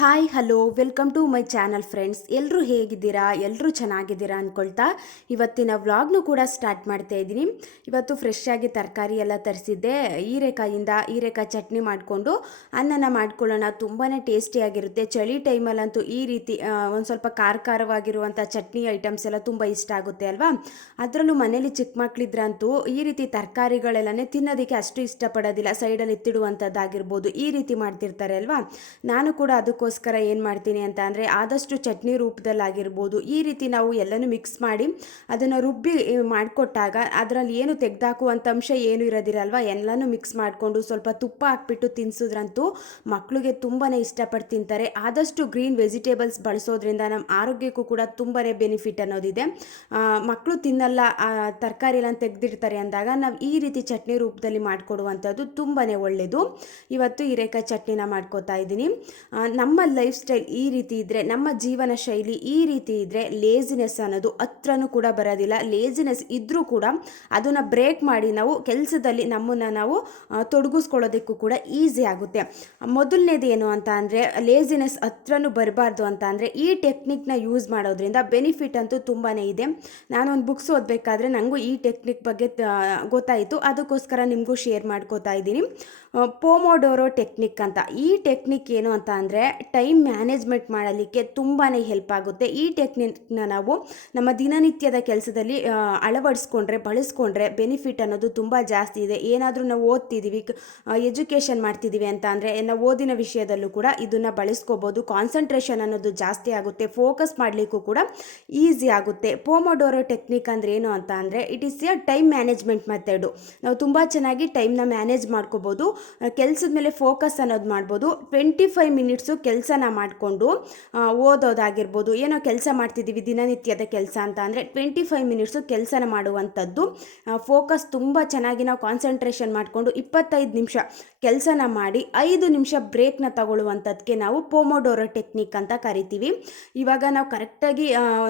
Hi hello welcome to my channel friends. ಎಲ್ಲರೂ ಹೇಗಿದ್ದೀರಾ? ಎಲ್ಲರೂ ಚೆನ್ನಾಗಿದ್ದೀರಾ ಅಂದ್ಕೊಳ್ತಾ ಇವತ್ತಿನ ವ್ಲಾಗ್ನು ಕೂಡ ಸ್ಟಾರ್ಟ್ ಮಾಡ್ತಾ ಇದ್ದೀನಿ. ಇವತ್ತು ಫ್ರೆಶ್ ಆಗಿ ತರಕಾರಿ ಎಲ್ಲ ತರಿಸಿದ್ದೆ. ಹೀರೆಕಾಯಿ ಚಟ್ನಿ ಮಾಡಿಕೊಂಡು ಅನ್ನನ ಮಾಡ್ಕೊಳ್ಳೋಣ. ತುಂಬಾ ಟೇಸ್ಟಿಯಾಗಿರುತ್ತೆ. ಚಳಿ ಟೈಮಲ್ಲಂತೂ ಈ ರೀತಿ ಒಂದು ಸ್ವಲ್ಪ ಖಾರವಾಗಿರುವಂಥ ಚಟ್ನಿ ಐಟಮ್ಸ್ ಎಲ್ಲ ತುಂಬ ಇಷ್ಟ ಆಗುತ್ತೆ ಅಲ್ವಾ? ಅದರಲ್ಲೂ ಮನೇಲಿ ಚಿಕ್ಕ ಮಕ್ಕಳಿದ್ರಂತೂ ಈ ರೀತಿ ತರಕಾರಿಗಳೆಲ್ಲನೇ ತಿನ್ನೋದಕ್ಕೆ ಅಷ್ಟು ಇಷ್ಟಪಡೋದಿಲ್ಲ. ಸೈಡಲ್ಲಿ ಎತ್ತಿಡುವಂಥದ್ದಾಗಿರ್ಬೋದು, ಈ ರೀತಿ ಮಾಡ್ತಿರ್ತಾರೆ ಅಲ್ವಾ? ನಾನು ಕೂಡ ಅದಕ್ಕೋಸ್ಕರ ಏನು ಮಾಡ್ತೀನಿ ಅಂತ ಅಂದರೆ ಆದಷ್ಟು ಚಟ್ನಿ ರೂಪದಲ್ಲಾಗಿರ್ಬೋದು ಈ ರೀತಿ ನಾವು ಎಲ್ಲನೂ ಮಿಕ್ಸ್ ಮಾಡಿ ಅದನ್ನು ರುಬ್ಬಿ ಮಾಡಿಕೊಟ್ಟಾಗ ಅದರಲ್ಲಿ ಏನು ತೆಗೆದಾಕುವಂಥ ಅಂಶ ಏನು ಇರೋದಿರಲ್ವ, ಎಲ್ಲನೂ ಮಿಕ್ಸ್ ಮಾಡಿಕೊಂಡು ಸ್ವಲ್ಪ ತುಪ್ಪ ಹಾಕ್ಬಿಟ್ಟು ತಿನ್ನಿಸಿದ್ರಂತೂ ಮಕ್ಕಳಿಗೆ ತುಂಬಾ ಇಷ್ಟಪಟ್ಟು ತಿಂತಾರೆ. ಆದಷ್ಟು ಗ್ರೀನ್ ವೆಜಿಟೇಬಲ್ಸ್ ಬಳಸೋದ್ರಿಂದ ನಮ್ಮ ಆರೋಗ್ಯಕ್ಕೂ ಕೂಡ ತುಂಬಾ ಬೆನಿಫಿಟ್ ಅನ್ನೋದಿದೆ. ಮಕ್ಕಳು ತಿನ್ನಲ್ಲ, ತರಕಾರಿ ಎಲ್ಲ ತೆಗೆದಿರ್ತಾರೆ ಅಂದಾಗ ನಾವು ಈ ರೀತಿ ಚಟ್ನಿ ರೂಪದಲ್ಲಿ ಮಾಡಿಕೊಡುವಂಥದ್ದು ತುಂಬಾ ಒಳ್ಳೆಯದು. ಇವತ್ತು ಹೀರೆಕಾಯಿ ಚಟ್ನಿನ ಮಾಡ್ಕೋತಾ ಇದ್ದೀನಿ. ನಮ್ಮ ಲೈಫ್ ಸ್ಟೈಲ್ ಈ ರೀತಿ ಇದ್ದರೆ, ನಮ್ಮ ಜೀವನ ಶೈಲಿ ಈ ರೀತಿ ಇದ್ದರೆ ಲೇಜಿನೆಸ್ ಅನ್ನೋದು ಹತ್ರನೂ ಕೂಡ ಬರೋದಿಲ್ಲ. ಲೇಜಿನೆಸ್ ಇದ್ದರೂ ಕೂಡ ಅದನ್ನು ಬ್ರೇಕ್ ಮಾಡಿ ನಾವು ಕೆಲಸದಲ್ಲಿ ನಮ್ಮನ್ನು ನಾವು ತೊಡಗಿಸ್ಕೊಳ್ಳೋದಕ್ಕೂ ಕೂಡ ಈಸಿ ಆಗುತ್ತೆ. ಮೊದಲನೇದು ಏನು ಅಂತ ಅಂದರೆ ಲೇಜಿನೆಸ್ ಹತ್ರನೂ ಬರಬಾರ್ದು ಅಂತ ಅಂದರೆ ಈ ಟೆಕ್ನಿಕ್ನ ಯೂಸ್ ಮಾಡೋದ್ರಿಂದ ಬೆನಿಫಿಟ್ ಅಂತೂ ತುಂಬಾ ಇದೆ. ನಾನೊಂದು ಬುಕ್ಸ್ ಓದಬೇಕಾದ್ರೆ ನನಗೂ ಈ ಟೆಕ್ನಿಕ್ ಬಗ್ಗೆ ಗೊತ್ತಾಯಿತು, ಅದಕ್ಕೋಸ್ಕರ ನಿಮಗೂ ಶೇರ್ ಮಾಡ್ಕೋತಾ ಇದ್ದೀನಿ. ಪೋಮೋಡೋರೋ ಟೆಕ್ನಿಕ್ ಅಂತ. ಈ ಟೆಕ್ನಿಕ್ ಏನು ಅಂತ ಅಂದರೆ ಟೈಮ್ ಮ್ಯಾನೇಜ್ಮೆಂಟ್ ಮಾಡಲಿಕ್ಕೆ ತುಂಬಾ ಹೆಲ್ಪ್ ಆಗುತ್ತೆ. ಈ ಟೆಕ್ನಿಕ್ನ ನಾವು ನಮ್ಮ ದಿನನಿತ್ಯದ ಕೆಲಸದಲ್ಲಿ ಬಳಸ್ಕೊಂಡ್ರೆ ಬೆನಿಫಿಟ್ ಅನ್ನೋದು ತುಂಬ ಜಾಸ್ತಿ ಇದೆ. ಏನಾದರೂ ನಾವು ಓದ್ತಿದ್ದೀವಿ, ಎಜುಕೇಷನ್ ಮಾಡ್ತಿದ್ದೀವಿ ಅಂತ ಅಂದರೆ ನಾವು ಓದಿನ ವಿಷಯದಲ್ಲೂ ಕೂಡ ಇದನ್ನು ಬಳಸ್ಕೋಬೋದು. ಕಾನ್ಸಂಟ್ರೇಷನ್ ಅನ್ನೋದು ಜಾಸ್ತಿ ಆಗುತ್ತೆ, ಫೋಕಸ್ ಮಾಡಲಿಕ್ಕೂ ಕೂಡ ಈಸಿ ಆಗುತ್ತೆ. ಪೋಮೋಡೋರೋ ಟೆಕ್ನಿಕ್ ಅಂದರೆ ಏನು ಅಂತ ಅಂದರೆ it is A time management method. ನಾವು ತುಂಬ ಚೆನ್ನಾಗಿ ಟೈಮ್ನ ಮ್ಯಾನೇಜ್ ಮಾಡ್ಕೋಬೋದು, ಕೆಲಸದ ಮೇಲೆ ಫೋಕಸ್ ಅನ್ನೋದು ಮಾಡ್ಬೋದು. 25 ಮಿನಿಟ್ಸು ಕೆಲಸನ ಮಾಡಿಕೊಂಡು ಓದೋದಾಗಿರ್ಬೋದು, ಏನೋ ಕೆಲಸ ಮಾಡ್ತಿದ್ದೀವಿ ದಿನನಿತ್ಯದ ಕೆಲಸ ಅಂತ ಅಂದರೆ 25 ಮಿನಿಟ್ಸು ಕೆಲಸನ ಮಾಡುವಂಥದ್ದು. ಫೋಕಸ್ ತುಂಬ ಚೆನ್ನಾಗಿ ನಾವು ಕಾನ್ಸಂಟ್ರೇಷನ್ ಮಾಡಿಕೊಂಡು 25 ನಿಮಿಷ ಕೆಲಸನ ಮಾಡಿ 5 ನಿಮಿಷ ಬ್ರೇಕ್ನ ತಗೊಳ್ಳುವಂಥದ್ದಕ್ಕೆ ನಾವು ಪೋಮೋಡೋರೋ ಟೆಕ್ನಿಕ್ ಅಂತ ಕರಿತೀವಿ. ಇವಾಗ ನಾವು ಕರೆಕ್ಟಾಗಿ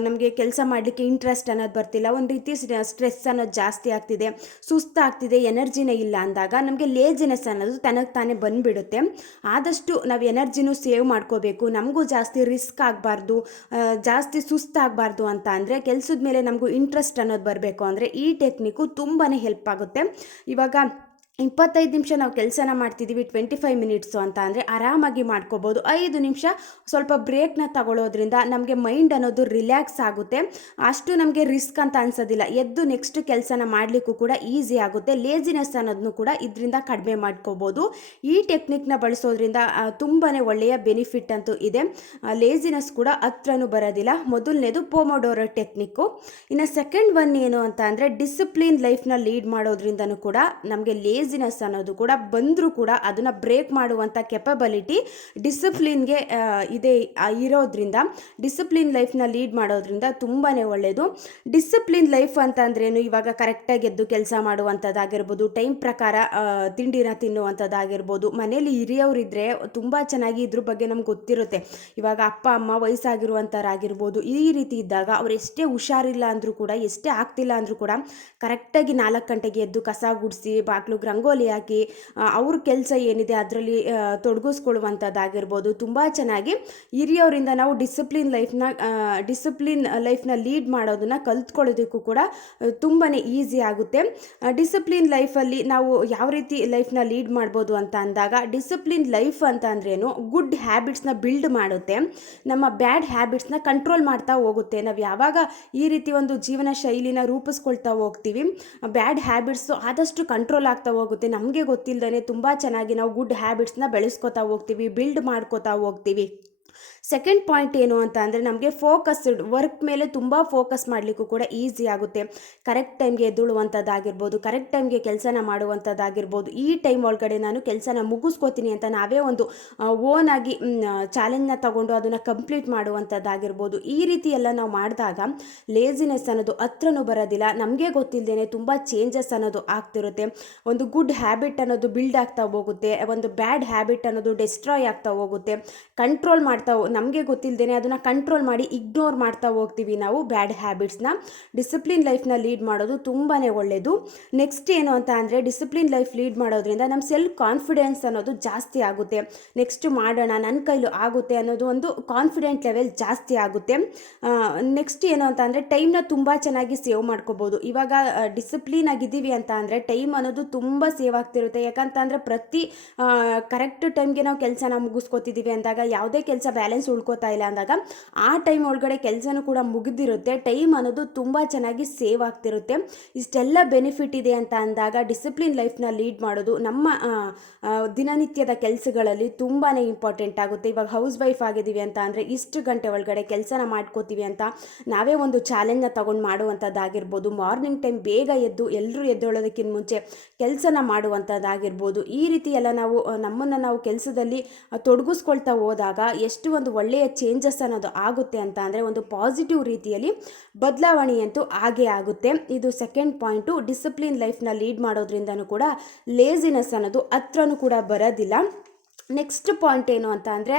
ನಮಗೆ ಕೆಲಸ ಮಾಡಲಿಕ್ಕೆ ಇಂಟ್ರೆಸ್ಟ್ ಅನ್ನೋದು ಬರ್ತಿಲ್ಲ, ಒಂದು ರೀತಿ ಸ್ಟ್ರೆಸ್ ಅನ್ನೋದು ಜಾಸ್ತಿ ಆಗ್ತಿದೆ, ಸುಸ್ತಾಗ್ತಿದೆ, ಎನರ್ಜಿನೇ ಇಲ್ಲ ಅಂದಾಗ ನಮಗೆ ಲೇಜಿನೆಸ್ ಅನ್ನೋದು ತನಗೆ ತಾನೇ ಬಂದುಬಿಡುತ್ತೆ. ಆದಷ್ಟು ನಾವು ಎನರ್ಜಿನೂ ಸೇವ್ ಮಾಡ್ಕೋಬೇಕು. ನಮಗೂ ಜಾಸ್ತಿ ರಿಸ್ಕ್ ಆಗಬಾರ್ದು, ಜಾಸ್ತಿ ಸುಸ್ತಾಗಬಾರ್ದು ಅಂತ ಅಂದರೆ ಕೆಲಸದ ಮೇಲೆ ನಮಗೂ ಇಂಟ್ರೆಸ್ಟ್ ಅನ್ನೋದು ಬರಬೇಕು ಅಂದರೆ ಈ ಟೆಕ್ನಿಕ್ಕು ತುಂಬಾ ಹೆಲ್ಪ್ ಆಗುತ್ತೆ. ಇವಾಗ 25 ನಿಮಿಷ ನಾವು ಕೆಲಸನ ಮಾಡ್ತಿದ್ದೀವಿ, 25 ಮಿನಿಟ್ಸು ಅಂತ ಅಂದರೆ ಆರಾಮಾಗಿ ಮಾಡ್ಕೋಬೋದು. 5 ನಿಮಿಷ ಸ್ವಲ್ಪ ಬ್ರೇಕ್ನ ತಗೊಳ್ಳೋದ್ರಿಂದ ನಮಗೆ ಮೈಂಡ್ ಅನ್ನೋದು ರಿಲ್ಯಾಕ್ಸ್ ಆಗುತ್ತೆ. ಅಷ್ಟು ನಮಗೆ ರಿಸ್ಕ್ ಅಂತ ಅನ್ಸೋದಿಲ್ಲ. ಎದ್ದು ನೆಕ್ಸ್ಟ್ ಕೆಲಸನ ಮಾಡಲಿಕ್ಕೂ ಕೂಡ ಈಸಿ ಆಗುತ್ತೆ. ಲೇಜಿನೆಸ್ ಅನ್ನೋದನ್ನು ಕೂಡ ಇದರಿಂದ ಕಡಿಮೆ ಮಾಡ್ಕೋಬೋದು. ಈ ಟೆಕ್ನಿಕ್ನ ಬಳಸೋದ್ರಿಂದ ತುಂಬಾ ಒಳ್ಳೆಯ ಬೆನಿಫಿಟ್ ಅಂತೂ ಇದೆ. ಲೇಜಿನೆಸ್ ಕೂಡ ಹತ್ರನೂ ಬರೋದಿಲ್ಲ. ಮೊದಲನೇದು ಪೋಮೋಡೋರೋ ಟೆಕ್ನಿಕ್ಕು. ಇನ್ನು ಸೆಕೆಂಡ್ ಒನ್ ಏನು ಅಂತ ಅಂದರೆ ಡಿಸಿಪ್ಲಿನ್ ಲೈಫ್ನ ಲೀಡ್ ಮಾಡೋದ್ರಿಂದನೂ ಕೂಡ ನಮಗೆ ಲೇಜಿನೆಸ್ ಅನ್ನೋದು ಕೂಡ ಬಂದರೂ ಕೂಡ ಅದನ್ನು ಬ್ರೇಕ್ ಮಾಡುವಂಥ ಕೆಪಬಿಲಿಟಿ ಡಿಸಿಪ್ಲಿನ್ಗೆ ಇದೆ ಇರೋದ್ರಿಂದ ಡಿಸಿಪ್ಲಿನ್ ಲೈಫ್ನ ಲೀಡ್ ಮಾಡೋದ್ರಿಂದ ತುಂಬಾ ಒಳ್ಳೆಯದು. ಡಿಸಿಪ್ಲಿನ್ ಲೈಫ್ ಅಂತ ಅಂದ್ರೇನು, ಇವಾಗ ಕರೆಕ್ಟಾಗಿ ಎದ್ದು ಕೆಲಸ ಮಾಡುವಂಥದ್ದಾಗಿರ್ಬೋದು, ಟೈಮ್ ಪ್ರಕಾರ ತಿಂಡಿನ ತಿನ್ನುವಂಥದ್ದಾಗಿರ್ಬೋದು. ಮನೇಲಿ ಹಿರಿಯವರಿದ್ದರೆ ತುಂಬ ಚೆನ್ನಾಗಿ ಇದ್ರ ಬಗ್ಗೆ ನಮ್ಗೆ ಗೊತ್ತಿರುತ್ತೆ. ಇವಾಗ ಅಪ್ಪ ಅಮ್ಮ ವಯಸ್ಸಾಗಿರುವಂಥವ್ರಾಗಿರ್ಬೋದು, ಈ ರೀತಿ ಇದ್ದಾಗ ಅವ್ರು ಎಷ್ಟೇ ಹುಷಾರಿಲ್ಲ ಅಂದರೂ ಕೂಡ, ಎಷ್ಟೇ ಆಗ್ತಿಲ್ಲ ಅಂದರೂ ಕೂಡ ಕರೆಕ್ಟಾಗಿ 4 ಗಂಟೆಗೆ ಎದ್ದು ಕಸ ಗುಡಿಸಿ ಬಾಗ್ಲಿಗೆ ರಂಗೋಲಿ ಹಾಕಿ ಅವ್ರ ಕೆಲಸ ಏನಿದೆ ಅದರಲ್ಲಿ ತೊಡಗಿಸ್ಕೊಳ್ಳುವಂಥದ್ದಾಗಿರ್ಬೋದು. ತುಂಬ ಚೆನ್ನಾಗಿ ಹಿರಿಯವರಿಂದ ನಾವು ಡಿಸಿಪ್ಲಿನ್ ಲೈಫ್ನ ಲೀಡ್ ಮಾಡೋದನ್ನು ಕಲ್ತ್ಕೊಳ್ಳೋದಕ್ಕೂ ಕೂಡ ತುಂಬಾ ಈಸಿ ಆಗುತ್ತೆ. ಡಿಸಿಪ್ಲಿನ್ ಲೈಫಲ್ಲಿ ನಾವು ಯಾವ ರೀತಿ ಲೈಫ್ನ ಲೀಡ್ ಮಾಡ್ಬೋದು ಅಂತ ಅಂದಾಗ ಡಿಸಿಪ್ಲಿನ್ ಲೈಫ್ ಅಂತ ಅಂದ್ರೇನು ಗುಡ್ ಹ್ಯಾಬಿಟ್ಸ್ನ ಬಿಲ್ಡ್ ಮಾಡುತ್ತೆ, ನಮ್ಮ ಬ್ಯಾಡ್ ಹ್ಯಾಬಿಟ್ಸ್ನ ಕಂಟ್ರೋಲ್ ಮಾಡ್ತಾ ಹೋಗುತ್ತೆ. ನಾವು ಯಾವಾಗ ಈ ರೀತಿ ಒಂದು ಜೀವನ ಶೈಲಿನ ರೂಪಿಸ್ಕೊಳ್ತಾ ಹೋಗ್ತೀವಿ, ಬ್ಯಾಡ್ ಹ್ಯಾಬಿಟ್ಸು ಆದಷ್ಟು ಕಂಟ್ರೋಲ್ ಆಗ್ತಾ ಹೋಗುತ್ತೆ. ನಮಗೆ ಗೊತ್ತಿಲ್ಲದೇ ತುಂಬ ಚೆನ್ನಾಗಿ ನಾವು ಗುಡ್ ಹ್ಯಾಬಿಟ್ಸ್ನ ಬೆಳೆಸ್ಕೊತಾ ಹೋಗ್ತೀವಿ, ಬಿಲ್ಡ್ ಮಾಡ್ಕೋತಾ ಹೋಗ್ತೀವಿ. ಸೆಕೆಂಡ್ ಪಾಯಿಂಟ್ ಏನು ಅಂತ ಅಂದರೆ ನಮಗೆ ಫೋಕಸ್ಡ್ ವರ್ಕ್ ಮೇಲೆ ತುಂಬ ಫೋಕಸ್ ಮಾಡಲಿಕ್ಕೂ ಕೂಡ ಈಸಿ ಆಗುತ್ತೆ. ಕರೆಕ್ಟ್ ಟೈಮ್ಗೆ ಎದ್ದೇಳುವಂಥದ್ದಾಗಿರ್ಬೋದು, ಕರೆಕ್ಟ್ ಟೈಮ್ಗೆ ಕೆಲಸನ ಮಾಡುವಂಥದ್ದಾಗಿರ್ಬೋದು. ಈ ಟೈಮ್ ಒಳಗಡೆ ನಾನು ಕೆಲಸನ ಮುಗಿಸ್ಕೋತೀನಿ ಅಂತ ನಾವೇ ಒಂದು ಓನಾಗಿ ಚಾಲೆಂಜ್ನ ತಗೊಂಡು ಅದನ್ನು ಕಂಪ್ಲೀಟ್ ಮಾಡುವಂಥದ್ದಾಗಿರ್ಬೋದು. ಈ ರೀತಿ ಎಲ್ಲ ನಾವು ಮಾಡಿದಾಗ ಲೇಜಿನೆಸ್ ಅನ್ನೋದು ಹತ್ರನೂ ಬರೋದಿಲ್ಲ. ನಮಗೆ ಗೊತ್ತಿಲ್ಲದೇ ತುಂಬ ಚೇಂಜಸ್ ಅನ್ನೋದು ಆಗ್ತಿರುತ್ತೆ. ಒಂದು ಗುಡ್ ಹ್ಯಾಬಿಟ್ ಅನ್ನೋದು ಬಿಲ್ಡ್ ಆಗ್ತಾ ಹೋಗುತ್ತೆ, ಒಂದು ಬ್ಯಾಡ್ ಹ್ಯಾಬಿಟ್ ಅನ್ನೋದು ಡೆಸ್ಟ್ರಾಯ್ ಆಗ್ತಾ ಹೋಗುತ್ತೆ. ಕಂಟ್ರೋಲ್ ನಮಗೆ ಗೊತ್ತಿಲ್ಲದೇ ಅದನ್ನು ಕಂಟ್ರೋಲ್ ಮಾಡಿ ಇಗ್ನೋರ್ ಮಾಡ್ತಾ ಹೋಗ್ತೀವಿ ನಾವು ಬ್ಯಾಡ್ ಹ್ಯಾಬಿಟ್ಸ್ನ. ಡಿಸಿಪ್ಲಿನ್ ಲೈಫ್ನ ಲೀಡ್ ಮಾಡೋದು ತುಂಬಾ ಒಳ್ಳೆಯದು. ನೆಕ್ಸ್ಟ್ ಏನು ಅಂತ ಅಂದರೆ, ಡಿಸಿಪ್ಲಿನ್ ಲೈಫ್ ಲೀಡ್ ಮಾಡೋದ್ರಿಂದ ನಮ್ಮ ಸೆಲ್ಫ್ ಕಾನ್ಫಿಡೆನ್ಸ್ ಅನ್ನೋದು ಜಾಸ್ತಿ ಆಗುತ್ತೆ. ನೆಕ್ಸ್ಟ್ ಮಾಡೋಣ, ನನ್ನ ಕೈಲೂ ಆಗುತ್ತೆ ಅನ್ನೋದು ಒಂದು ಕಾನ್ಫಿಡೆಂಟ್ ಲೆವೆಲ್ ಜಾಸ್ತಿ ಆಗುತ್ತೆ. ನೆಕ್ಸ್ಟ್ ಏನು ಅಂತ ಅಂದರೆ, ಟೈಮ್ನ ತುಂಬ ಚೆನ್ನಾಗಿ ಸೇವ್ ಮಾಡ್ಕೋಬೋದು. ಇವಾಗ ಡಿಸಿಪ್ಲಿನ್ ಆಗಿದ್ದೀವಿ ಅಂತ ಅಂದರೆ ಟೈಮ್ ಅನ್ನೋದು ತುಂಬ ಸೇವ್ ಆಗ್ತಿರುತ್ತೆ. ಯಾಕಂತಂದರೆ ಪ್ರತಿ ಕರೆಕ್ಟ್ ಟೈಮ್ಗೆ ನಾವು ಕೆಲಸನ ಮುಗಿಸ್ಕೋತಿದ್ದೀವಿ ಅಂದಾಗ, ಯಾವುದೇ ಕೆಲಸ ಬ್ಯಾಲೆನ್ಸ್ ಉಳ್ಕೋತಾ ಇಲ್ಲ ಅಂದಾಗ ಆ ಟೈಮ್ ಒಳಗಡೆ ಕೆಲಸನೂ ಕೂಡ ಮುಗಿದಿರುತ್ತೆ. ಟೈಮ್ ಅನ್ನೋದು ತುಂಬ ಚೆನ್ನಾಗಿ ಸೇವ್ ಆಗ್ತಿರುತ್ತೆ. ಇಷ್ಟೆಲ್ಲ ಬೆನಿಫಿಟ್ ಇದೆ ಅಂತ ಅಂದಾಗ ಡಿಸಿಪ್ಲಿನ್ ಲೈಫ್ನ ಲೀಡ್ ಮಾಡೋದು ನಮ್ಮ ದಿನನಿತ್ಯದ ಕೆಲಸಗಳಲ್ಲಿ ತುಂಬಾ ಇಂಪಾರ್ಟೆಂಟ್ ಆಗುತ್ತೆ. ಇವಾಗ ಹೌಸ್ ವೈಫ್ ಆಗಿದ್ದೀವಿ ಅಂತ ಅಂದರೆ ಇಷ್ಟು ಗಂಟೆ ಒಳಗಡೆ ಕೆಲಸನ ಮಾಡ್ಕೋತೀವಿ ಅಂತ ನಾವೇ ಒಂದು ಚಾಲೆಂಜ್ನ ತಗೊಂಡು ಮಾಡುವಂಥದ್ದಾಗಿರ್ಬೋದು. ಮಾರ್ನಿಂಗ್ ಟೈಮ್ ಬೇಗ ಎದ್ದು ಎಲ್ಲರೂ ಎದ್ದೇಳೋದಕ್ಕಿಂತ ಮುಂಚೆ ಕೆಲಸನ ಮಾಡುವಂಥದ್ದಾಗಿರ್ಬೋದು. ಈ ರೀತಿ ಎಲ್ಲ ನಮ್ಮನ್ನು ನಾವು ಕೆಲಸದಲ್ಲಿ ತೊಡಗಿಸ್ಕೊಳ್ತಾ ಹೋದಾಗ ಎಷ್ಟು ಒಂದು ಒಳ್ಳೆಯ ಚೇಂಜಸ್ ಅನ್ನೋದು ಆಗುತ್ತೆ ಅಂತ ಅಂದರೆ, ಒಂದು ಪಾಸಿಟಿವ್ ರೀತಿಯಲ್ಲಿ ಬದಲಾವಣೆಯಂತೂ ಆಗೇ ಆಗುತ್ತೆ. ಇದು ಸೆಕೆಂಡ್ ಪಾಯಿಂಟು. ಡಿಸಿಪ್ಲಿನ್ ಲೈಫ್ನ ಲೀಡ್ ಮಾಡೋದ್ರಿಂದನೂ ಕೂಡ ಲೇಜಿನೆಸ್ ಅನ್ನೋದು ಹತ್ರನೂ ಕೂಡ ಬರೋದಿಲ್ಲ. ನೆಕ್ಸ್ಟ್ ಪಾಯಿಂಟ್ ಏನು ಅಂತ ಅಂದರೆ,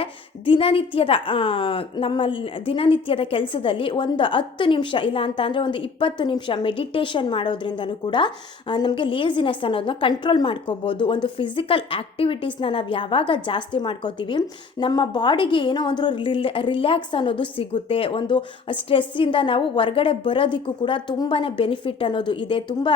ದಿನನಿತ್ಯದ ಕೆಲಸದಲ್ಲಿ ಒಂದು 10 ನಿಮಿಷ ಇಲ್ಲ ಅಂತ ಅಂದರೆ ಒಂದು 20 ನಿಮಿಷ ಮೆಡಿಟೇಷನ್ ಮಾಡೋದ್ರಿಂದನೂ ಕೂಡ ನಮಗೆ ಲೇಜಿನೆಸ್ ಅನ್ನೋದನ್ನ ಕಂಟ್ರೋಲ್ ಮಾಡ್ಕೋಬೋದು. ಒಂದು ಫಿಸಿಕಲ್ ಆ್ಯಕ್ಟಿವಿಟೀಸ್ನ ನಾವು ಯಾವಾಗ ಜಾಸ್ತಿ ಮಾಡ್ಕೋತೀವಿ, ನಮ್ಮ ಬಾಡಿಗೆ ಏನೋ ಒಂದು ರಿಲ್ಯಾಕ್ಸ್ ಅನ್ನೋದು ಸಿಗುತ್ತೆ. ಒಂದು ಸ್ಟ್ರೆಸ್ಸಿಂದ ನಾವು ಹೊರಗಡೆ ಬರೋದಕ್ಕೂ ಕೂಡ ತುಂಬಾ ಬೆನಿಫಿಟ್ ಅನ್ನೋದು ಇದೆ. ತುಂಬ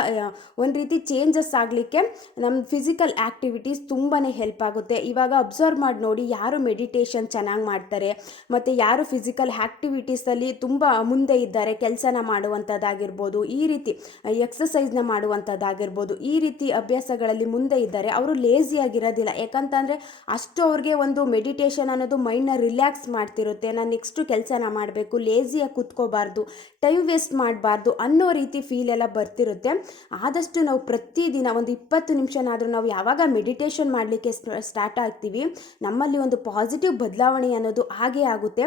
ಒಂದು ರೀತಿ ಚೇಂಜಸ್ ಆಗಲಿಕ್ಕೆ ನಮ್ಮ ಫಿಸಿಕಲ್ ಆ್ಯಕ್ಟಿವಿಟೀಸ್ ತುಂಬಾ ಹೆಲ್ಪ್ ಆಗುತ್ತೆ. ಇವಾಗ ಅಬ್ಸರ್ವ್ ಮಾಡಿ ನೋಡಿ, ಯಾರು ಮೆಡಿಟೇಷನ್ ಚೆನ್ನಾಗಿ ಮಾಡ್ತಾರೆ ಮತ್ತು ಯಾರು ಫಿಸಿಕಲ್ ಆ್ಯಕ್ಟಿವಿಟೀಸಲ್ಲಿ ತುಂಬ ಮುಂದೆ ಇದ್ದಾರೆ, ಕೆಲಸನ ಮಾಡುವಂಥದ್ದಾಗಿರ್ಬೋದು, ಈ ರೀತಿ ಎಕ್ಸಸೈಸ್ನ ಮಾಡುವಂಥದ್ದಾಗಿರ್ಬೋದು, ಈ ರೀತಿ ಅಭ್ಯಾಸಗಳಲ್ಲಿ ಮುಂದೆ ಇದ್ದಾರೆ, ಅವರು ಲೇಸಿಯಾಗಿರೋದಿಲ್ಲ. ಯಾಕಂತಂದರೆ ಅಷ್ಟು ಅವ್ರಿಗೆ ಒಂದು ಮೆಡಿಟೇಷನ್ ಅನ್ನೋದು ಮೈಂಡ್ನ ರಿಲ್ಯಾಕ್ಸ್ ಮಾಡ್ತಿರುತ್ತೆ. ನಾನು ನೆಕ್ಸ್ಟು ಕೆಲಸನ ಮಾಡಬೇಕು, ಲೇಸಿಯಾಗಿ ಕೂತ್ಕೋಬಾರ್ದು, ಟೈಮ್ ವೇಸ್ಟ್ ಮಾಡಬಾರ್ದು ಅನ್ನೋ ರೀತಿ ಫೀಲ್ ಎಲ್ಲ ಬರ್ತಿರುತ್ತೆ. ಆದಷ್ಟು ನಾವು ಪ್ರತಿದಿನ ಒಂದು 20 ನಿಮಿಷನಾದರೂ ನಾವು ಯಾವಾಗ ಮೆಡಿಟೇಷನ್ ಮಾಡಲಿಕ್ಕೆ ಸ್ಟಾರ್ಟ್ ಆಗ್ತೀವಿ, ನಮ್ಮಲ್ಲಿ ಒಂದು ಪಾಸಿಟಿವ್ ಬದಲಾವಣೆ ಅನ್ನೋದು ಹಾಗೇ ಆಗುತ್ತೆ.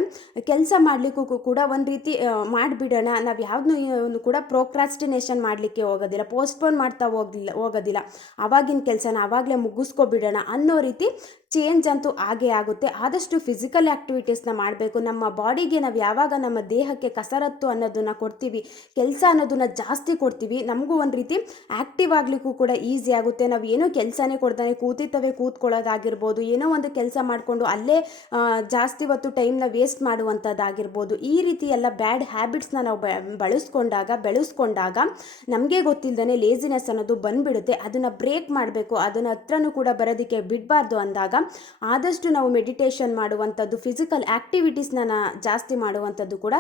ಕೆಲಸ ಮಾಡಲಿಕ್ಕೂ ಕೂಡ ಒಂದು ರೀತಿ ಮಾಡಿಬಿಡೋಣ, ನಾವು ಯಾವುದನ್ನು ಕೂಡ ಪ್ರೋಕ್ರಾಸ್ಟಿನೇಷನ್ ಮಾಡಲಿಕ್ಕೆ ಹೋಗೋದಿಲ್ಲ, ಪೋಸ್ಟ್ಪೋನ್ ಮಾಡ್ತಾ ಹೋಗೋದಿಲ್ಲ, ಆವಾಗಿನ ಕೆಲಸನ ಆವಾಗಲೇ ಮುಗಿಸ್ಕೊಬಿಡೋಣ ಅನ್ನೋ ರೀತಿ ಚೇಂಜ್ ಅಂತೂ ಆಗೇ ಆಗುತ್ತೆ. ಆದಷ್ಟು ಫಿಸಿಕಲ್ ಆ್ಯಕ್ಟಿವಿಟೀಸ್ನ ಮಾಡಬೇಕು. ನಮ್ಮ ಬಾಡಿಗೆ ನಾವು ಯಾವಾಗ ನಮ್ಮ ದೇಹಕ್ಕೆ ಕಸರತ್ತು ಅನ್ನೋದನ್ನು ಕೊಡ್ತೀವಿ, ಕೆಲಸ ಅನ್ನೋದನ್ನು ಜಾಸ್ತಿ ಕೊಡ್ತೀವಿ, ನಮಗೂ ಒಂದು ರೀತಿ ಆ್ಯಕ್ಟಿವ್ ಆಗಲಿಕ್ಕೂ ಕೂಡ ಈಸಿ ಆಗುತ್ತೆ. ನಾವು ಏನೋ ಕೆಲಸನೇ ಕೊಡ್ತಾನೆ ಕೂತ್ಕೊಳ್ಳೋದಾಗಿರ್ಬೋದು, ಏನೋ ಒಂದು ಕೆಲಸ ಮಾಡಿಕೊಂಡು ಅಲ್ಲೇ ಜಾಸ್ತಿ ಹೊತ್ತು ಟೈಮ್ನ ವೇಸ್ಟ್ ಮಾಡುವಂಥದ್ದಾಗಿರ್ಬೋದು. ಈ ರೀತಿ ಎಲ್ಲ ಬ್ಯಾಡ್ ಹ್ಯಾಬಿಟ್ಸ್ನ ನಾವು ಬೆಳೆಸ್ಕೊಂಡಾಗ ನಮಗೆ ಗೊತ್ತಿಲ್ಲದೇ ಲೇಜಿನೆಸ್ ಅನ್ನೋದು ಬಂದುಬಿಡುತ್ತೆ. ಅದನ್ನು ಬ್ರೇಕ್ ಮಾಡಬೇಕು, ಅದನ್ನು ಹತ್ರನೂ ಕೂಡ ಬರೋದಕ್ಕೆ ಬಿಡಬಾರ್ದು ಅಂದಾಗ ಆದಷ್ಟು ನಾವು ಮೆಡಿಟೇಷನ್ ಮಾಡುವಂಥದ್ದು, ಫಿಸಿಕಲ್ ಆ್ಯಕ್ಟಿವಿಟೀಸ್ನ ಜಾಸ್ತಿ ಮಾಡುವಂಥದ್ದು ಕೂಡ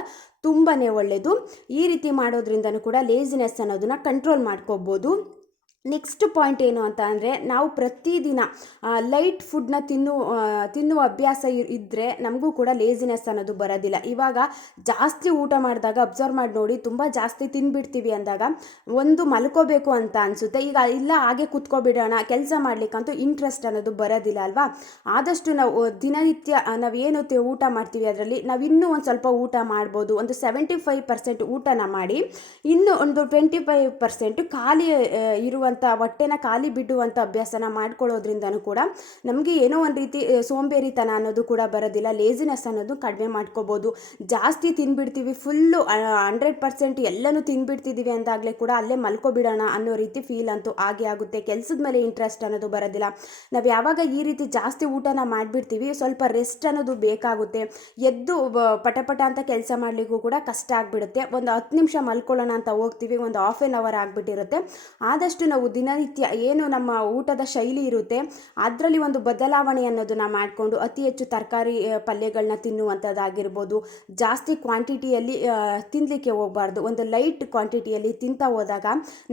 ತುಂಬಾ ಒಳ್ಳೆಯದು. ಈ ರೀತಿ ಮಾಡೋದ್ರಿಂದನೂ ಕೂಡ ಲೇಜಿನೆಸ್ ಅನ್ನೋದನ್ನ ಕಂಟ್ರೋಲ್ ಮಾಡ್ಕೋಬೋದು. ನೆಕ್ಸ್ಟ್ ಪಾಯಿಂಟ್ ಏನು ಅಂತ ಅಂದರೆ, ನಾವು ಪ್ರತಿದಿನ ಲೈಟ್ ಫುಡ್ನ ತಿನ್ನುವ ಅಭ್ಯಾಸ ಇದ್ದರೆ ನಮಗೂ ಕೂಡ ಲೇಜಿನೆಸ್ ಅನ್ನೋದು ಬರೋದಿಲ್ಲ. ಇವಾಗ ಜಾಸ್ತಿ ಊಟ ಮಾಡಿದಾಗ ಅಬ್ಸರ್ವ್ ಮಾಡಿ ನೋಡಿ, ತುಂಬ ಜಾಸ್ತಿ ತಿನ್ಬಿಡ್ತೀವಿ ಅಂದಾಗ ಒಂದು ಮಲ್ಕೋಬೇಕು ಅಂತ ಅನಿಸುತ್ತೆ. ಈಗ ಇಲ್ಲ ಹಾಗೆ ಕೂತ್ಕೊಬಿಡೋಣ, ಕೆಲಸ ಮಾಡಲಿಕ್ಕಂತೂ ಇಂಟ್ರೆಸ್ಟ್ ಅನ್ನೋದು ಬರೋದಿಲ್ಲ ಅಲ್ವಾ. ಆದಷ್ಟು ನಾವು ದಿನನಿತ್ಯ ನಾವೇನು ಊಟ ಮಾಡ್ತೀವಿ ಅದರಲ್ಲಿ ನಾವು ಇನ್ನೂ ಒಂದು ಸ್ವಲ್ಪ ಊಟ ಮಾಡ್ಬೋದು. ಒಂದು 75% ಊಟನ ಮಾಡಿ, ಇನ್ನು ಒಂದು 25% ಖಾಲಿ ಇರುವಂಥ ಹೊಟ್ಟೆನ ಖಾಲಿ ಬಿಡುವಂಥ ಅಭ್ಯಾಸನ ಮಾಡ್ಕೊಳ್ಳೋದ್ರಿಂದನೂ ಕೂಡ ನಮಗೆ ಏನೋ ಒಂದು ರೀತಿ ಸೋಂಬೇರಿತನ ಅನ್ನೋದು ಕೂಡ ಬರೋದಿಲ್ಲ, ಲೇಜಿನೆಸ್ ಅನ್ನೋದು ಕಡಿಮೆ ಮಾಡ್ಕೋಬೋದು. ಜಾಸ್ತಿ ತಿನ್ಬಿಡ್ತೀವಿ, ಫುಲ್ಲು 100% ಎಲ್ಲನೂ ತಿನ್ಬಿಡ್ತಿದ್ದೀವಿ ಅಂದಾಗಲೇ ಕೂಡ ಅಲ್ಲೇ ಮಲ್ಕೊಬಿಡೋಣ ಅನ್ನೋ ರೀತಿ ಫೀಲ್ ಅಂತೂ ಆಗೇ ಆಗುತ್ತೆ. ಕೆಲಸದ ಮೇಲೆ ಇಂಟ್ರೆಸ್ಟ್ ಅನ್ನೋದು ಬರೋದಿಲ್ಲ. ನಾವು ಯಾವಾಗ ಈ ರೀತಿ ಜಾಸ್ತಿ ಊಟನ ಮಾಡಿಬಿಡ್ತೀವಿ, ಸ್ವಲ್ಪ ರೆಸ್ಟ್ ಅನ್ನೋದು ಬೇಕಾಗುತ್ತೆ. ಎದ್ದು ಪಟಪಟ ಅಂತ ಕೆಲಸ ಮಾಡಲಿಕ್ಕೂ ಕೂಡ ಕಷ್ಟ ಆಗಿಬಿಡುತ್ತೆ. ಒಂದು 10 ನಿಮಿಷ ಮಲ್ಕೊಳ್ಳೋಣ ಅಂತ ಹೋಗ್ತೀವಿ, ಒಂದು ಹಾಫ್ ಆನ್ ಅವರ್ ಆಗಿಬಿಟ್ಟಿರುತ್ತೆ. ಆದಷ್ಟು ನಾವು ದಿನನಿತ್ಯ ಏನು ನಮ್ಮ ಊಟದ ಶೈಲಿ ಇರುತ್ತೆ ಅದರಲ್ಲಿ ಒಂದು ಬದಲಾವಣೆ ಅನ್ನೋದನ್ನ ಮಾಡಿಕೊಂಡು ಅತಿ ಹೆಚ್ಚು ತರಕಾರಿ ಪಲ್ಯಗಳನ್ನ ತಿನ್ನುವಂಥದ್ದಾಗಿರ್ಬೋದು. ಜಾಸ್ತಿ ಕ್ವಾಂಟಿಟಿಯಲ್ಲಿ ತಿನ್ನಲಿಕ್ಕೆ ಹೋಗಬಾರ್ದು. ಒಂದು ಲೈಟ್ ಕ್ವಾಂಟಿಟಿಯಲ್ಲಿ ತಿಂತಾ ಹೋದಾಗ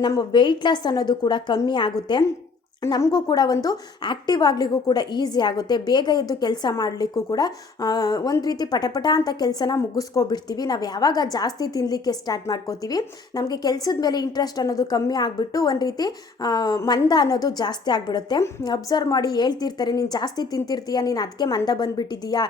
ನಮ್ಮ ವೆಯ್ಟ್ ಲಾಸ್ ಅನ್ನೋದು ಕೂಡ ಕಮ್ಮಿ ಆಗುತ್ತೆ. ನಮಗೂ ಕೂಡ ಒಂದು ಆ್ಯಕ್ಟಿವ್ ಆಗಲಿಕ್ಕೂ ಕೂಡ ಈಸಿ ಆಗುತ್ತೆ. ಬೇಗ ಎದ್ದು ಕೆಲಸ ಮಾಡಲಿಕ್ಕೂ ಕೂಡ ಒಂದು ರೀತಿ ಪಟಪಟ ಅಂತ ಕೆಲಸನ ಮುಗಿಸ್ಕೊಬಿಡ್ತೀವಿ. ನಾವು ಯಾವಾಗ ಜಾಸ್ತಿ ತಿನ್ನಲಿಕ್ಕೆ ಸ್ಟಾರ್ಟ್ ಮಾಡ್ಕೋತೀವಿ, ನಮಗೆ ಕೆಲಸದ ಮೇಲೆ ಇಂಟ್ರೆಸ್ಟ್ ಅನ್ನೋದು ಕಮ್ಮಿ ಆಗಿಬಿಟ್ಟು ಒಂದು ರೀತಿ ಮಂದ ಅನ್ನೋದು ಜಾಸ್ತಿ ಆಗಿಬಿಡುತ್ತೆ. ಅಬ್ಸರ್ವ್ ಮಾಡಿ ಹೇಳ್ತಿರ್ತಾರೆ, ನೀನು ಜಾಸ್ತಿ ತಿಂತಿರ್ತೀಯ, ನೀನು ಅದಕ್ಕೆ ಮಂದ ಬಂದುಬಿಟ್ಟಿದೀಯಾ,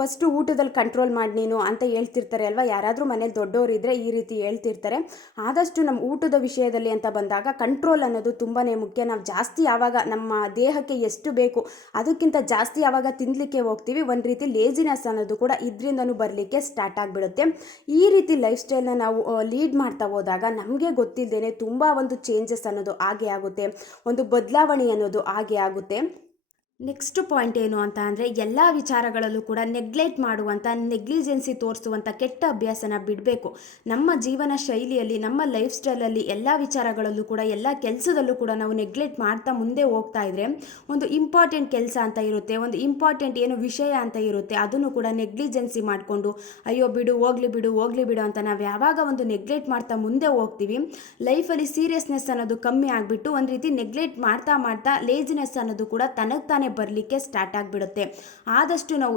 ಫಸ್ಟು ಊಟದಲ್ಲಿ ಕಂಟ್ರೋಲ್ ಮಾಡಿ ನೀನು ಅಂತ ಹೇಳ್ತಿರ್ತಾರೆ ಅಲ್ವಾ. ಯಾರಾದರೂ ಮನೇಲಿ ದೊಡ್ಡವರಿದ್ದರೆ ಈ ರೀತಿ ಹೇಳ್ತಿರ್ತಾರೆ. ಆದಷ್ಟು ನಮ್ಮ ಊಟದ ವಿಷಯದಲ್ಲಿ ಅಂತ ಬಂದಾಗ ಕಂಟ್ರೋಲ್ ಅನ್ನೋದು ತುಂಬಾ ಮುಖ್ಯ. ನಾವು ಜಾಸ್ತಿ ಜಾಸ್ತಿ ಯಾವಾಗ ನಮ್ಮ ದೇಹಕ್ಕೆ ಎಷ್ಟು ಬೇಕು ಅದಕ್ಕಿಂತ ಜಾಸ್ತಿ ಯಾವಾಗ ತಿನ್ನಲಿಕ್ಕೆ ಹೋಗ್ತೀವಿ, ಒಂದು ರೀತಿ ಲೇಜಿನೆಸ್ ಅನ್ನೋದು ಕೂಡ ಇದರಿಂದನೂ ಬರಲಿಕ್ಕೆ ಸ್ಟಾರ್ಟ್ ಆಗಿಬಿಡುತ್ತೆ. ಈ ರೀತಿ ಲೈಫ್ ಸ್ಟೈಲ್ನ ನಾವು ಲೀಡ್ ಮಾಡ್ತಾ ಹೋದಾಗ ನಮಗೆ ಗೊತ್ತಿಲ್ಲದೇ ತುಂಬ ಒಂದು ಚೇಂಜಸ್ ಅನ್ನೋದು ಆಗೇ ಆಗುತ್ತೆ, ಒಂದು ಬದಲಾವಣೆ ಅನ್ನೋದು ಆಗೇ ಆಗುತ್ತೆ. ನೆಕ್ಸ್ಟ್ ಪಾಯಿಂಟ್ ಏನು ಅಂತ ಅಂದರೆ, ಎಲ್ಲ ವಿಚಾರಗಳಲ್ಲೂ ಕೂಡ ನೆಗ್ಲೆಕ್ಟ್ ಮಾಡುವಂಥ, ನೆಗ್ಲಿಜೆನ್ಸಿ ತೋರಿಸುವಂಥ ಕೆಟ್ಟ ಅಭ್ಯಾಸನ ಬಿಡಬೇಕು. ನಮ್ಮ ಜೀವನ ಶೈಲಿಯಲ್ಲಿ, ನಮ್ಮ ಲೈಫ್ ಸ್ಟೈಲಲ್ಲಿ ಎಲ್ಲ ವಿಚಾರಗಳಲ್ಲೂ ಕೂಡ, ಎಲ್ಲ ಕೆಲಸದಲ್ಲೂ ಕೂಡ ನಾವು ನೆಗ್ಲೆಕ್ಟ್ ಮಾಡ್ತಾ ಮುಂದೆ ಹೋಗ್ತಾ ಇದ್ದರೆ, ಒಂದು ಇಂಪಾರ್ಟೆಂಟ್ ಕೆಲಸ ಅಂತ ಇರುತ್ತೆ, ಒಂದು ಇಂಪಾರ್ಟೆಂಟ್ ಏನು ವಿಷಯ ಅಂತ ಇರುತ್ತೆ, ಅದನ್ನು ಕೂಡ ನೆಗ್ಲಿಜೆನ್ಸಿ ಮಾಡಿಕೊಂಡು ಅಯ್ಯೋ ಬಿಡು, ಹೋಗ್ಲಿ ಬಿಡು ಅಂತ ನಾವು ಯಾವಾಗ ಒಂದು ನೆಗ್ಲೆಕ್ಟ್ ಮಾಡ್ತಾ ಮುಂದೆ ಹೋಗ್ತೀವಿ, ಲೈಫಲ್ಲಿ ಸೀರಿಯಸ್ನೆಸ್ ಅನ್ನೋದು ಕಮ್ಮಿ ಆಗಿಬಿಟ್ಟು ಒಂದು ರೀತಿ ನೆಗ್ಲೆಕ್ಟ್ ಮಾಡ್ತಾ ಲೇಜಿನೆಸ್ ಅನ್ನೋದು ಕೂಡ ತನಗೆ ತಾನೇ ಬರಲಿಕ್ಕೆ ಸ್ಟಾರ್ಟ್ ಆಗಿಬಿಡುತ್ತೆ. ಆದಷ್ಟು ನಾವು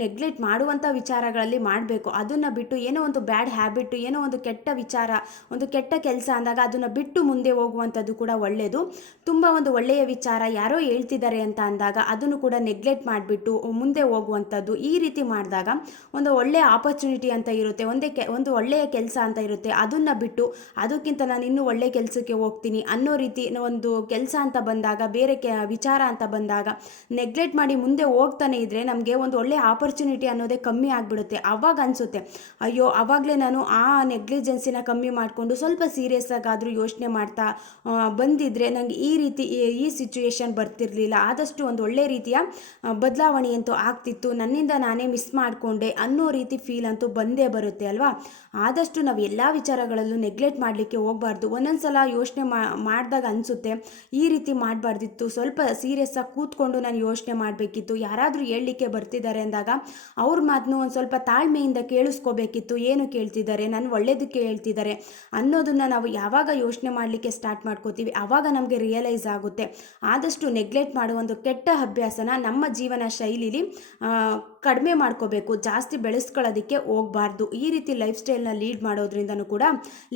ನೆಗ್ಲೆಕ್ಟ್ ಮಾಡುವಂಥ ವಿಚಾರಗಳಲ್ಲಿ ಮಾಡಬೇಕು. ಅದನ್ನು ಬಿಟ್ಟು ಏನೋ ಒಂದು ಬ್ಯಾಡ್ ಹ್ಯಾಬಿಟ್ಟು, ಏನೋ ಒಂದು ಕೆಟ್ಟ ವಿಚಾರ, ಒಂದು ಕೆಟ್ಟ ಕೆಲಸ ಅಂದಾಗ ಅದನ್ನು ಬಿಟ್ಟು ಮುಂದೆ ಹೋಗುವಂಥದ್ದು ಕೂಡ ಒಳ್ಳೆಯದು. ತುಂಬ ಒಂದು ಒಳ್ಳೆಯ ವಿಚಾರ ಯಾರೋ ಹೇಳ್ತಿದ್ದಾರೆ ಅಂತ ಅಂದಾಗ ಅದನ್ನು ಕೂಡ ನೆಗ್ಲೆಕ್ಟ್ ಮಾಡಿಬಿಟ್ಟು ಮುಂದೆ ಹೋಗುವಂಥದ್ದು. ಈ ರೀತಿ ಮಾಡಿದಾಗ ಒಂದು ಒಳ್ಳೆಯ ಆಪರ್ಚುನಿಟಿ ಅಂತ ಇರುತ್ತೆ, ಒಂದು ಒಳ್ಳೆಯ ಕೆಲಸ ಅಂತ ಇರುತ್ತೆ, ಅದನ್ನು ಬಿಟ್ಟು ಅದಕ್ಕಿಂತ ನಾನು ಇನ್ನೂ ಒಳ್ಳೆಯ ಕೆಲಸಕ್ಕೆ ಹೋಗ್ತೀನಿ ಅನ್ನೋ ರೀತಿ ಒಂದು ಕೆಲಸ ಅಂತ ಬಂದಾಗ, ಬೇರೆ ವಿಚಾರ ಅಂತ ಬಂದಾಗ ನೆಗ್ಲೆಕ್ಟ್ ಮಾಡಿ ಮುಂದೆ ಹೋಗ್ತಾನೆ ಇದ್ದರೆ ನಮಗೆ ಒಂದು ಒಳ್ಳೆಯ ಆಪರ್ಚುನಿಟಿ ಅನ್ನೋದೇ ಕಮ್ಮಿ ಆಗಿಬಿಡುತ್ತೆ. ಆವಾಗ ಅನಿಸುತ್ತೆ ಅಯ್ಯೋ ಆವಾಗಲೇ ನಾನು ಆ ನೆಗ್ಲಿಜೆನ್ಸಿನ ಕಮ್ಮಿ ಮಾಡಿಕೊಂಡು ಸ್ವಲ್ಪ ಸೀರಿಯಸ್ ಆಗಾದರೂ ಯೋಚನೆ ಮಾಡ್ತಾ ಬಂದಿದ್ದರೆ ನನಗೆ ಈ ಸಿಚುವೇಶನ್ ಬರ್ತಿರಲಿಲ್ಲ, ಆದಷ್ಟು ಒಂದು ಒಳ್ಳೆ ರೀತಿಯ ಬದಲಾವಣೆ ಅಂತೂ ಆಗ್ತಿತ್ತು, ನನ್ನಿಂದ ನಾನೇ ಮಿಸ್ ಮಾಡಿಕೊಂಡೆ ಅನ್ನೋ ರೀತಿ ಫೀಲ್ ಅಂತೂ ಬಂದೇ ಬರುತ್ತೆ ಅಲ್ವಾ. ಆದಷ್ಟು ನಾವು ಎಲ್ಲ ವಿಚಾರಗಳಲ್ಲೂ ನೆಗ್ಲೆಕ್ಟ್ ಮಾಡಲಿಕ್ಕೆ ಹೋಗಬಾರ್ದು. ಒಂದೊಂದು ಸಲ ಯೋಚನೆ ಮಾಡಿದಾಗ ಅನಿಸುತ್ತೆ ಈ ರೀತಿ ಮಾಡಬಾರ್ದಿತ್ತು, ಸ್ವಲ್ಪ ಸೀರಿಯಸ್ ಆಗಿ ಕೂತ್ಕೊಂಡು ನಾನು ಯೋಚನೆ ಮಾಡಬೇಕಿತ್ತು, ಯಾರಾದರೂ ಹೇಳಲಿಕ್ಕೆ ಬರ್ತಿದ್ದಾರೆ ಅಂದಾಗ ಅವ್ರ ಮಾತನ್ನು ಒಂದು ಸ್ವಲ್ಪ ತಾಳ್ಮೆಯಿಂದ ಕೇಳಿಸ್ಕೋಬೇಕಿತ್ತು, ಏನು ಕೇಳ್ತಿದ್ದಾರೆ, ನಾನು ಒಳ್ಳೇದಕ್ಕೆ ಹೇಳ್ತಿದ್ದಾರೆ ಅನ್ನೋದನ್ನು ನಾವು ಯಾವಾಗ ಯೋಚನೆ ಮಾಡಲಿಕ್ಕೆ ಸ್ಟಾರ್ಟ್ ಮಾಡ್ಕೋತೀವಿ ಆವಾಗ ನಮಗೆ ರಿಯಲೈಸ್ ಆಗುತ್ತೆ. ಆದಷ್ಟು ನೆಗ್ಲೆಕ್ಟ್ ಮಾಡುವ ಒಂದು ಕೆಟ್ಟ ಅಭ್ಯಾಸನ ನಮ್ಮ ಜೀವನ ಶೈಲಿಲಿ ಕಡಿಮೆ ಮಾಡ್ಕೋಬೇಕು, ಜಾಸ್ತಿ ಬೆಳೆಸ್ಕೊಳ್ಳೋದಕ್ಕೆ ಹೋಗಬಾರ್ದು. ಈ ರೀತಿ ಲೈಫ್ ಸ್ಟೈಲ್ನ ಲೀಡ್ ಮಾಡೋದ್ರಿಂದನೂ ಕೂಡ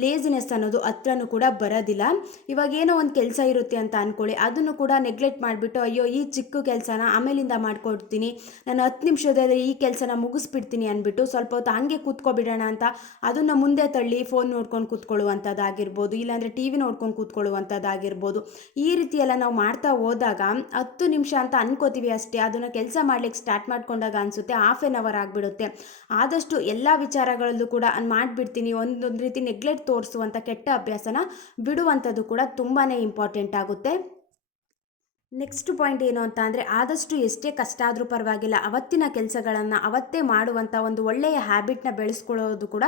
ಲೇಜಿನೆಸ್ ಅನ್ನೋದು ಹತ್ರನೂ ಕೂಡ ಬರೋದಿಲ್ಲ. ಇವಾಗ ಏನೋ ಒಂದು ಕೆಲಸ ಇರುತ್ತೆ ಅಂತ ಅಂದ್ಕೊಳ್ಳಿ, ಅದನ್ನು ಕೂಡ ನೆಗ್ಲೆಕ್ಟ್ ಮಾಡಿಬಿಟ್ಟು ಅಯ್ಯೋ ಈ ಚಿಕ್ಕ ಕೆಲಸನ ಆಮೇಲಿಂದ ಮಾಡ್ಕೊಡ್ತೀನಿ, ನಾನು 10 ನಿಮಿಷದಲ್ಲಿ ಈ ಕೆಲಸನ ಮುಗಿಸ್ಬಿಡ್ತೀನಿ ಅಂದ್ಬಿಟ್ಟು ಸ್ವಲ್ಪ ಹೊತ್ತು ಹಂಗೆ ಕೂತ್ಕೊಬಿಡೋಣ ಅಂತ ಅದನ್ನು ಮುಂದೆ ತಳ್ಳಿ ಫೋನ್ ನೋಡ್ಕೊಂಡು ಕೂತ್ಕೊಳ್ಳುವಂಥದ್ದಾಗಿರ್ಬೋದು, ಇಲ್ಲಾಂದರೆ ಟಿ ವಿ ನೋಡ್ಕೊಂಡು ಕೂತ್ಕೊಳ್ಳುವಂಥದ್ದಾಗಿರ್ಬೋದು. ಈ ರೀತಿ ಎಲ್ಲ ನಾವು ಮಾಡ್ತಾ ಹೋದಾಗ 10 ನಿಮಿಷ ಅಂತ ಅನ್ಕೋತೀವಿ ಅಷ್ಟೇ, ಅದನ್ನು ಕೆಲಸ ಮಾಡ್ಲಿಕ್ಕೆ ಸ್ಟಾರ್ಟ್ ಮಾಡ್ಕೊಂಡಾಗ ಅನಿಸುತ್ತೆ ಹಾಫ್ ಆನ್ ಅವರ್ ಆಗಿಬಿಡುತ್ತೆ. ಆದಷ್ಟು ಎಲ್ಲ ವಿಚಾರಗಳಲ್ಲೂ ಕೂಡ ಮಾಡಿಬಿಡ್ತೀನಿ, ಒಂದೊಂದು ರೀತಿ ನೆಗ್ಲೆಕ್ಟ್ ತೋರಿಸುವಂಥ ಕೆಟ್ಟ ಅಭ್ಯಾಸನ ಬಿಡುವಂಥದ್ದು ಕೂಡ ತುಂಬಾ ಇಂಪಾರ್ಟೆಂಟ್ ಆಗುತ್ತೆ. ನೆಕ್ಸ್ಟ್ ಪಾಯಿಂಟ್ ಏನು ಅಂತ ಅಂದರೆ, ಆದಷ್ಟು ಎಷ್ಟೇ ಕಷ್ಟ ಆದರೂ ಪರವಾಗಿಲ್ಲ ಅವತ್ತಿನ ಕೆಲಸಗಳನ್ನು ಅವತ್ತೇ ಮಾಡುವಂಥ ಒಂದು ಒಳ್ಳೆಯ ಹ್ಯಾಬಿಟ್ನ ಬೆಳೆಸ್ಕೊಳ್ಳೋದು ಕೂಡ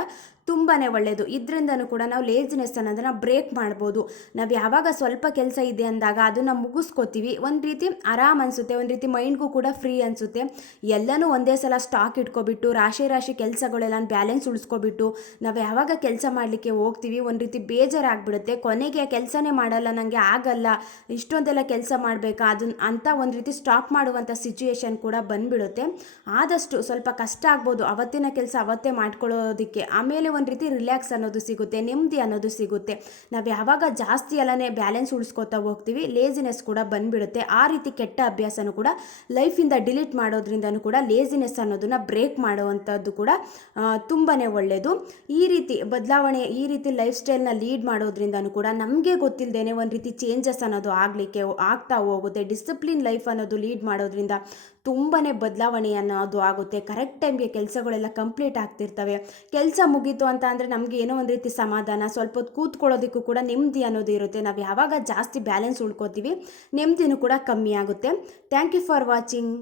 ತುಂಬಾ ಒಳ್ಳೆಯದು. ಇದರಿಂದನೂ ಕೂಡ ನಾವು ಲೇಜಿನೆಸ್ ಅನ್ನೋದನ್ನು ಬ್ರೇಕ್ ಮಾಡ್ಬೋದು. ನಾವು ಯಾವಾಗ ಸ್ವಲ್ಪ ಕೆಲಸ ಇದೆ ಅಂದಾಗ ಅದನ್ನು ಮುಗಿಸ್ಕೋತೀವಿ, ಒಂದು ರೀತಿ ಆರಾಮ್ ಅನಿಸುತ್ತೆ, ಒಂದು ರೀತಿ ಮೈಂಡ್ಗೂ ಕೂಡ ಫ್ರೀ ಅನಿಸುತ್ತೆ. ಎಲ್ಲನೂ ಒಂದೇ ಸಲ ಸ್ಟಾಕ್ ಇಟ್ಕೊಬಿಟ್ಟು ರಾಶಿ ಕೆಲಸಗಳೆಲ್ಲ ಬ್ಯಾಲೆನ್ಸ್ ಉಳಿಸ್ಕೊಬಿಟ್ಟು ನಾವು ಯಾವಾಗ ಕೆಲಸ ಮಾಡಲಿಕ್ಕೆ ಹೋಗ್ತೀವಿ ಒಂದು ರೀತಿ ಬೇಜಾರಾಗ್ಬಿಡುತ್ತೆ. ಕೊನೆಗೆ ಕೆಲಸನೇ ಮಾಡಲ್ಲ, ನನಗೆ ಆಗಲ್ಲ, ಇಷ್ಟೊಂದೆಲ್ಲ ಕೆಲಸ ಮಾಡಬೇಕಾ ಅಂತ ಒಂದು ರೀತಿ ಸ್ಟಾಪ್ ಮಾಡುವಂಥ ಸಿಚುಯೇಷನ್ ಕೂಡ ಬಂದ್ಬಿಡುತ್ತೆ. ಆದಷ್ಟು ಸ್ವಲ್ಪ ಕಷ್ಟ ಆಗ್ಬೋದು ಅವತ್ತಿನ ಕೆಲಸ ಅವತ್ತೇ ಮಾಡ್ಕೊಳ್ಳೋದಕ್ಕೆ, ಆಮೇಲೆ ಒಂದು ರೀತಿ ರಿಲ್ಯಾಕ್ಸ್ ಅನ್ನೋದು ಸಿಗುತ್ತೆ, ನೆಮ್ಮದಿ ಅನ್ನೋದು ಸಿಗುತ್ತೆ. ನಾವು ಯಾವಾಗ ಜಾಸ್ತಿ ಎಲ್ಲನೇ ಬ್ಯಾಲೆನ್ಸ್ ಉಳಿಸ್ಕೊತಾ ಹೋಗ್ತೀವಿ ಲೇಜಿನೆಸ್ ಕೂಡ ಬಂದ್ಬಿಡುತ್ತೆ. ಆ ರೀತಿ ಕೆಟ್ಟ ಅಭ್ಯಾಸನೂ ಕೂಡ ಲೈಫಿಂದ ಡಿಲೀಟ್ ಮಾಡೋದ್ರಿಂದನೂ ಕೂಡ ಲೇಜಿನೆಸ್ ಅನ್ನೋದನ್ನ ಬ್ರೇಕ್ ಮಾಡುವಂಥದ್ದು ಕೂಡ ತುಂಬಾ ಒಳ್ಳೆಯದು. ಈ ರೀತಿ ಬದಲಾವಣೆ, ಈ ರೀತಿ ಲೈಫ್ ಸ್ಟೈಲ್ನ ಲೀಡ್ ಮಾಡೋದ್ರಿಂದನೂ ಕೂಡ ನಮಗೆ ಗೊತ್ತಿಲ್ಲದೇನೆ ಒಂದು ರೀತಿ ಚೇಂಜಸ್ ಅನ್ನೋದು ಆಗ್ತಾ ಹೋಗುತ್ತೆ. ಡಿಸಿಪ್ಲಿನ್ ಲೈಫ್ ಅನ್ನೋದು ಲೀಡ್ ಮಾಡೋದ್ರಿಂದ ತುಂಬಾ ಬದಲಾವಣೆ ಅನ್ನೋದು ಆಗುತ್ತೆ. ಕರೆಕ್ಟ್ ಟೈಮ್ಗೆ ಕೆಲಸಗಳೆಲ್ಲ ಕಂಪ್ಲೀಟ್ ಆಗ್ತಿರ್ತವೆ. ಕೆಲಸ ಮುಗೀತು ಅಂತ ಅಂದರೆ ನಮಗೆ ಏನೋ ಒಂದು ರೀತಿ ಸಮಾಧಾನ, ಸ್ವಲ್ಪ ಹೊತ್ತು ಕೂತ್ಕೊಳ್ಳೋದಕ್ಕೂ ಕೂಡ ನೆಮ್ಮದಿ ಅನ್ನೋದು ಇರುತ್ತೆ. ನಾವು ಯಾವಾಗ ಜಾಸ್ತಿ ಬ್ಯಾಲೆನ್ಸ್ ಉಳ್ಕೋತೀವಿ ನೆಮ್ಮದಿನೂ ಕೂಡ ಕಮ್ಮಿ ಆಗುತ್ತೆ. Thank you for watching.